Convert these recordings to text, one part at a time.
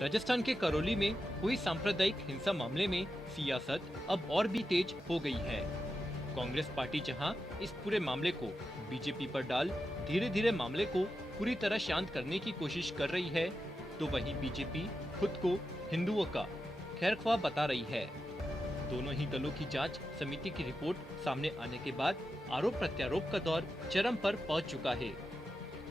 राजस्थान के करौली में हुई सांप्रदायिक हिंसा मामले में सियासत अब और भी तेज हो गई है। कांग्रेस पार्टी जहां इस पूरे मामले को बीजेपी पर डाल धीरे धीरे मामले को पूरी तरह शांत करने की कोशिश कर रही है, तो वहीं बीजेपी खुद को हिंदुओं का खैरख्वाह बता रही है। दोनों ही दलों की जांच समिति की रिपोर्ट सामने आने के बाद आरोप प्रत्यारोप का दौर चरम पर पहुंच चुका है।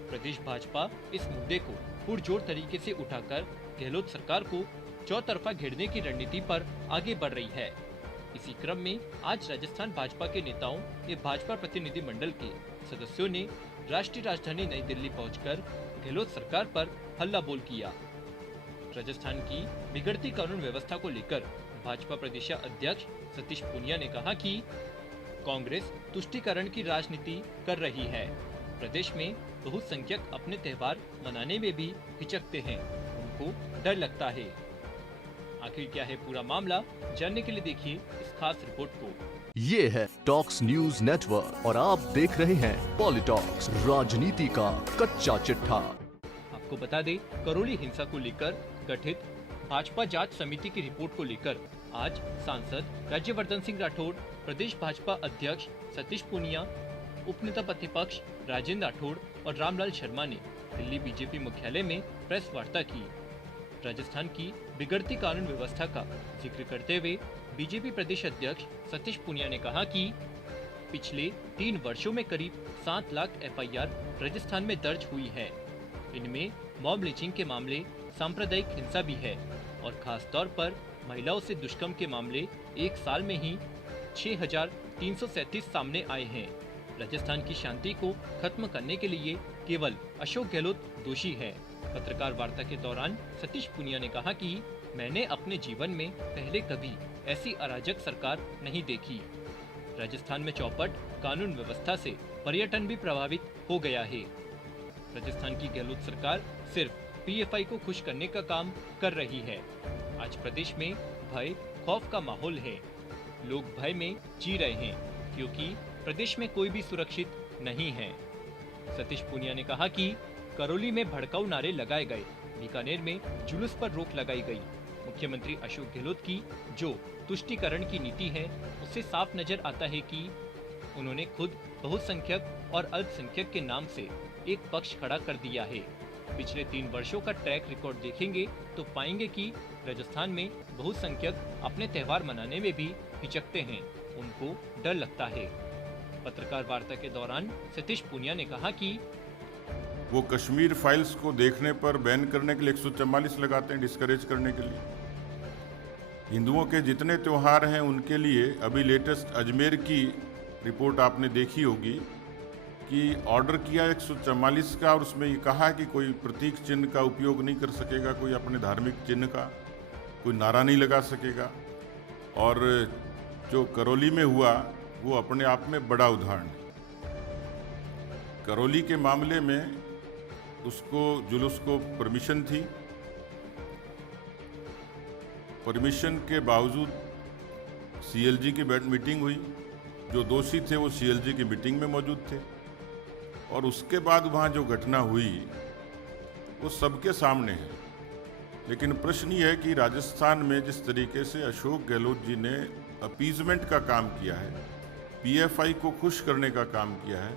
प्रदेश भाजपा इस मुद्दे को पुरजोर तरीके से उठाकर गहलोत सरकार को चौतरफा घेरने की रणनीति पर आगे बढ़ रही है। इसी क्रम में आज राजस्थान भाजपा के नेताओं या भाजपा प्रतिनिधि मंडल के सदस्यों ने राष्ट्रीय राजधानी नई दिल्ली पहुंचकर गहलोत सरकार पर हल्ला बोल किया। राजस्थान की बिगड़ती कानून व्यवस्था को लेकर भाजपा प्रदेश अध्यक्ष सतीश पूनिया ने कहा कि कांग्रेस तुष्टीकरण की राजनीति कर रही है। प्रदेश में बहुसंख्यक अपने त्योहार मनाने में भी हिचकते हैं, उनको डर लगता है। आखिर क्या है पूरा मामला, जानने के लिए देखिए इस खास रिपोर्ट को। ये है टॉक्स न्यूज नेटवर्क और आप देख रहे हैं पॉलिटॉक्स, राजनीति का कच्चा चिट्ठा। आपको बता दें, करौली हिंसा को लेकर गठित भाजपा जांच समिति की रिपोर्ट को लेकर आज सांसद राज्यवर्धन सिंह राठौड़, प्रदेश भाजपा अध्यक्ष सतीश पूनिया, उपनेता प्रतिपक्ष राजेंद्र राठौड़ और रामलाल शर्मा ने दिल्ली बीजेपी मुख्यालय में प्रेस वार्ता की। राजस्थान की बिगड़ती कानून व्यवस्था का जिक्र करते हुए बीजेपी प्रदेश अध्यक्ष सतीश पूनिया ने कहा कि पिछले 3 वर्षों में करीब 7 लाख एफआईआर राजस्थान में दर्ज हुई है। इनमें मॉब लिंचिंग के मामले, सांप्रदायिक हिंसा भी है और खास तौर पर महिलाओं से दुष्कर्म के मामले एक साल में ही 6,337 सामने आए हैं। राजस्थान की शांति को खत्म करने के लिए केवल अशोक गहलोत दोषी है। पत्रकार वार्ता के दौरान सतीश पूनिया ने कहा कि मैंने अपने जीवन में पहले कभी ऐसी अराजक सरकार नहीं देखी। राजस्थान में चौपट कानून व्यवस्था से पर्यटन भी प्रभावित हो गया है। राजस्थान की गहलोत सरकार सिर्फ पीएफआई को खुश करने का काम कर रही है। आज प्रदेश में भय खौफ का माहौल है। लोग भय में जी रहे हैं क्योंकि प्रदेश में कोई भी सुरक्षित नहीं है। सतीश पूनिया ने कहा कि करौली में भड़काऊ नारे लगाए गए, बीकानेर में जुलूस पर रोक लगाई गई। मुख्यमंत्री अशोक गहलोत की जो तुष्टीकरण की नीति है, उससे साफ नजर आता है कि उन्होंने खुद बहुसंख्यक और अल्पसंख्यक के नाम से एक पक्ष खड़ा कर दिया है। पिछले 3 वर्षों का ट्रैक रिकॉर्ड देखेंगे तो पाएंगे कि राजस्थान में बहुसंख्यक अपने त्योहार मनाने में भी हिचकते हैं, उनको डर लगता है। पत्रकार वार्ता के दौरान सतीश पूनिया ने कहा कि वो कश्मीर फाइल्स को देखने पर बैन करने के लिए 144 लगाते हैं, डिस्करेज करने के लिए। हिंदुओं के जितने त्योहार हैं उनके लिए अभी लेटेस्ट अजमेर की रिपोर्ट आपने देखी होगी कि ऑर्डर किया 144 का, और उसमें ये कहा कि कोई प्रतीक चिन्ह का उपयोग नहीं कर सकेगा, कोई अपने धार्मिक चिन्ह का कोई नारा नहीं लगा सकेगा। और जो करौली में हुआ वो अपने आप में बड़ा उदाहरण है। करौली के मामले में उसको जुलूस को परमिशन थी, परमिशन के बावजूद सीएलजी की मीटिंग हुई। जो दोषी थे वो सीएलजी की मीटिंग में मौजूद थे, और उसके बाद वहाँ जो घटना हुई वो सबके सामने है। लेकिन प्रश्न ये है कि राजस्थान में जिस तरीके से अशोक गहलोत जी ने अपीजमेंट का काम किया है, पीएफआई को खुश करने का काम किया है,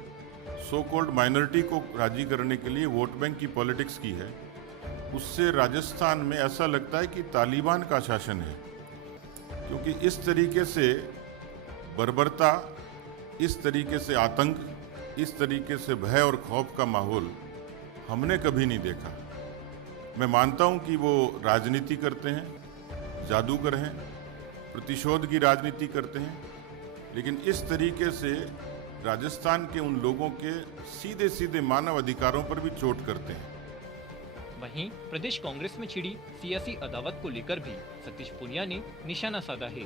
सो कॉल्ड माइनॉरिटी को राजी करने के लिए वोट बैंक की पॉलिटिक्स की है, उससे राजस्थान में ऐसा लगता है कि तालिबान का शासन है। क्योंकि इस तरीके से बर्बरता, इस तरीके से आतंक, इस तरीके से भय और खौफ का माहौल हमने कभी नहीं देखा। मैं मानता हूं कि वो राजनीति करते हैं, जादूगर हैं, प्रतिशोध की राजनीति करते हैं, लेकिन इस तरीके से राजस्थान के उन लोगों के सीधे सीधे मानव अधिकारों पर भी चोट करते हैं। वहीं प्रदेश कांग्रेस में छिड़ी सियासी अदावत को लेकर भी सतीश पूनिया ने निशाना साधा है।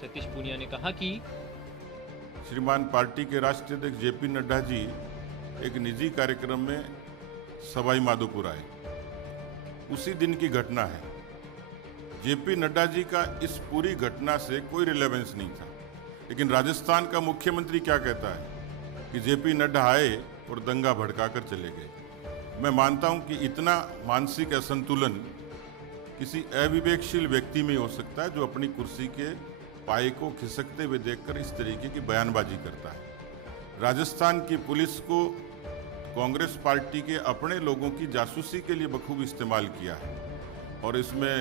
सतीश पूनिया ने कहा कि श्रीमान पार्टी के राष्ट्रीय अध्यक्ष जेपी नड्डा जी एक निजी कार्यक्रम में सवाई माधोपुर आए। उसी दिन की घटना है। जेपी नड्डा जी का इस पूरी घटना से कोई रिलेवेंस नहीं था, लेकिन राजस्थान का मुख्यमंत्री क्या कहता है कि जेपी नड्डा आए और दंगा भड़का कर चले गए। मैं मानता हूं कि इतना मानसिक असंतुलन किसी अविवेकशील व्यक्ति में हो सकता है जो अपनी कुर्सी के पाए को खिसकते हुए देखकर इस तरीके की बयानबाजी करता है। राजस्थान की पुलिस को कांग्रेस पार्टी के अपने लोगों की जासूसी के लिए बखूब इस्तेमाल किया है और इसमें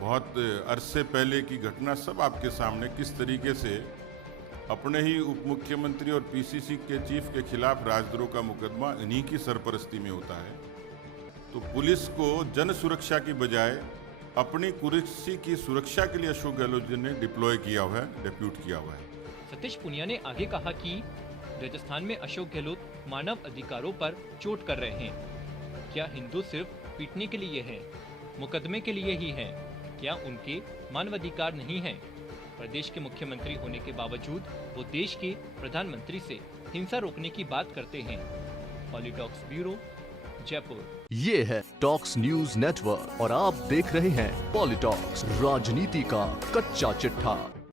बहुत अरसे पहले की घटना सब आपके सामने, किस तरीके से अपने ही उप मुख्यमंत्री और पीसीसी के चीफ के खिलाफ राजद्रोह का मुकदमा इन्हीं की सरपरस्ती में होता है। तो पुलिस को जन सुरक्षा की बजाय अपनी कुर्सी की सुरक्षा के लिए अशोक गहलोत जी ने डिप्लॉय किया हुआ है, डेप्यूट किया हुआ है। सतीश पुनिया ने आगे कहा कि राजस्थान में अशोक गहलोत मानव अधिकारों पर चोट कर रहे हैं। क्या हिंदू सिर्फ पीटने के लिए हैं, मुकदमे के लिए ही हैं? क्या उनके मानवाधिकार नहीं हैं? प्रदेश के मुख्यमंत्री होने के बावजूद वो देश के प्रधानमंत्री से हिंसा रोकने की बात करते हैं। पॉलिटॉक्स ब्यूरो, जयपुर। ये है टॉक्स न्यूज नेटवर्क और आप देख रहे हैं पॉलिटॉक्स, राजनीति का कच्चा चिट्ठा।